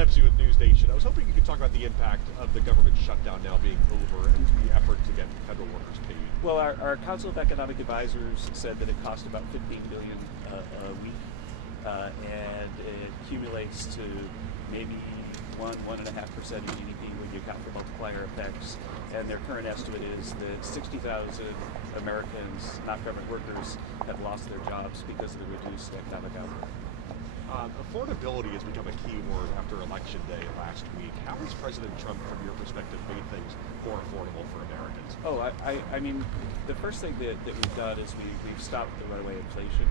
Nepsy with News Nation. I was hoping you could talk about the impact of the government shutdown now being over and the effort to get federal workers paid. Well, our Council of Economic Advisors said that it cost about $15 billion a week, and it accumulates to maybe 1.5% of GDP when you account for multiplier effects. And their current estimate is that 60,000 Americans, not government workers, have lost their jobs because of the reduced economic output. Affordability has become a key word after Election Day last week. How has President Trump, from your perspective, made things more affordable for Americans? Oh, I mean, the first thing that we've done is we've stopped the runaway inflation.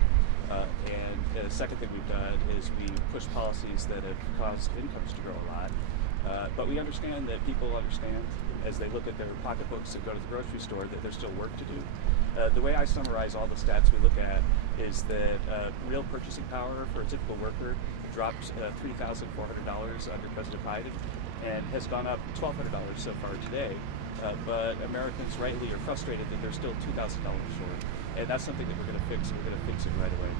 And the second thing we've done is we pushed policies that have caused incomes to grow a lot. But we understand that people understand, as they look at their pocketbooks and go to the grocery store, that there's still work to do. The way I summarize all the stats we look at is that real purchasing power for a typical worker dropped $3,400 under President Biden and has gone up $1,200 so far today. But Americans rightly are frustrated that they're still $2,000 short. And that's something that we're going to fix, and we're going to fix it right away.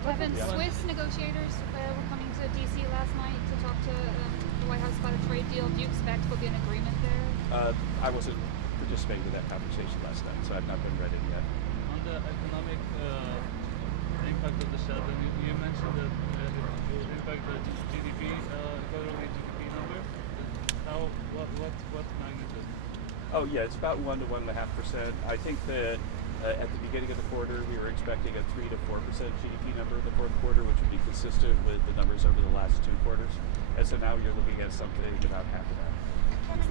Kevin, Swiss negotiators were coming to D.C. last night to talk to the White House about a trade deal. Do you expect there'll be an agreement there? I wasn't participating in that conversation last night, so I've not been read it yet. On the economic impact of the shutdown, you mentioned that it will impact the GDP, quarterly GDP number. What magnitude? Oh yeah, it's about 1 to 1.5%. I think that at the beginning of the quarter, we were expecting a 3 to 4% GDP number in the fourth quarter, which would be consistent with the numbers over the last two quarters. And so now you're looking at something about half of that.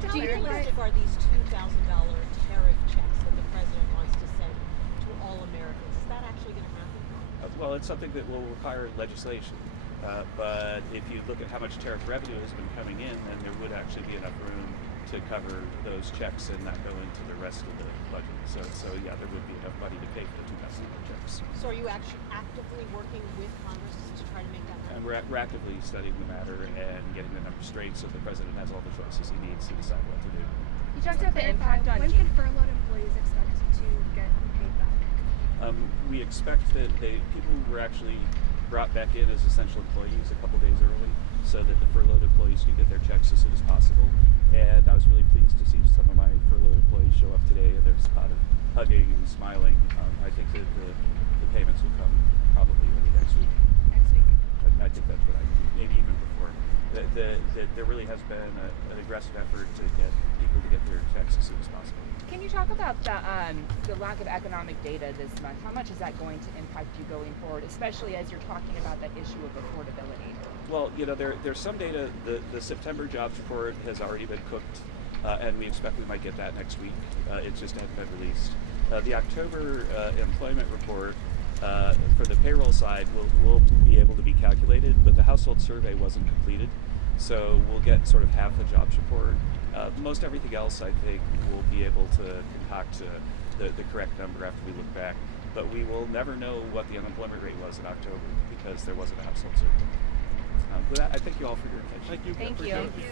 How realistic are these $2,000 tariff checks that the president wants to send to all Americans? Is that actually going to happen? Well, it's something that will require legislation. But if you look at how much tariff revenue has been coming in, then there would actually be enough room to cover those checks and not go into the rest of the budget. So yeah, there would be enough money to pay for the $2,000 checks. So are you actually actively working with Congress to try to make that happen? And we're actively studying the matter and getting the numbers straight so the president has all the choices he needs to decide what to do. You talked about the impact on... When can furloughed employees expect to get paid back? We expect that people were actually brought back in as essential employees a couple days early so that the furloughed employees can get their checks as soon as possible. And I was really pleased to see some of my furloughed employees show up today, and there's a lot of hugging and smiling. I think that the payments will come probably early next week. Next week? I think that's what maybe even before. There really has been an aggressive effort to get people to get their checks as soon as possible. Can you talk about the lack of economic data this month? How much is that going to impact you going forward, especially as you're talking about that issue of affordability? Well, you know, there's some data. The September jobs report has already been cooked, and we expect we might get that next week. It just hasn't been released. The October employment report for the payroll side will be able to be calculated, but the household survey wasn't completed. So we'll get sort of half the jobs report. Most everything else, I think, we'll be able to concoct the correct number after we look back. But we will never know what the unemployment rate was in October because there wasn't a household survey. With that, I thank you all for your attention. Thank you. Thank you.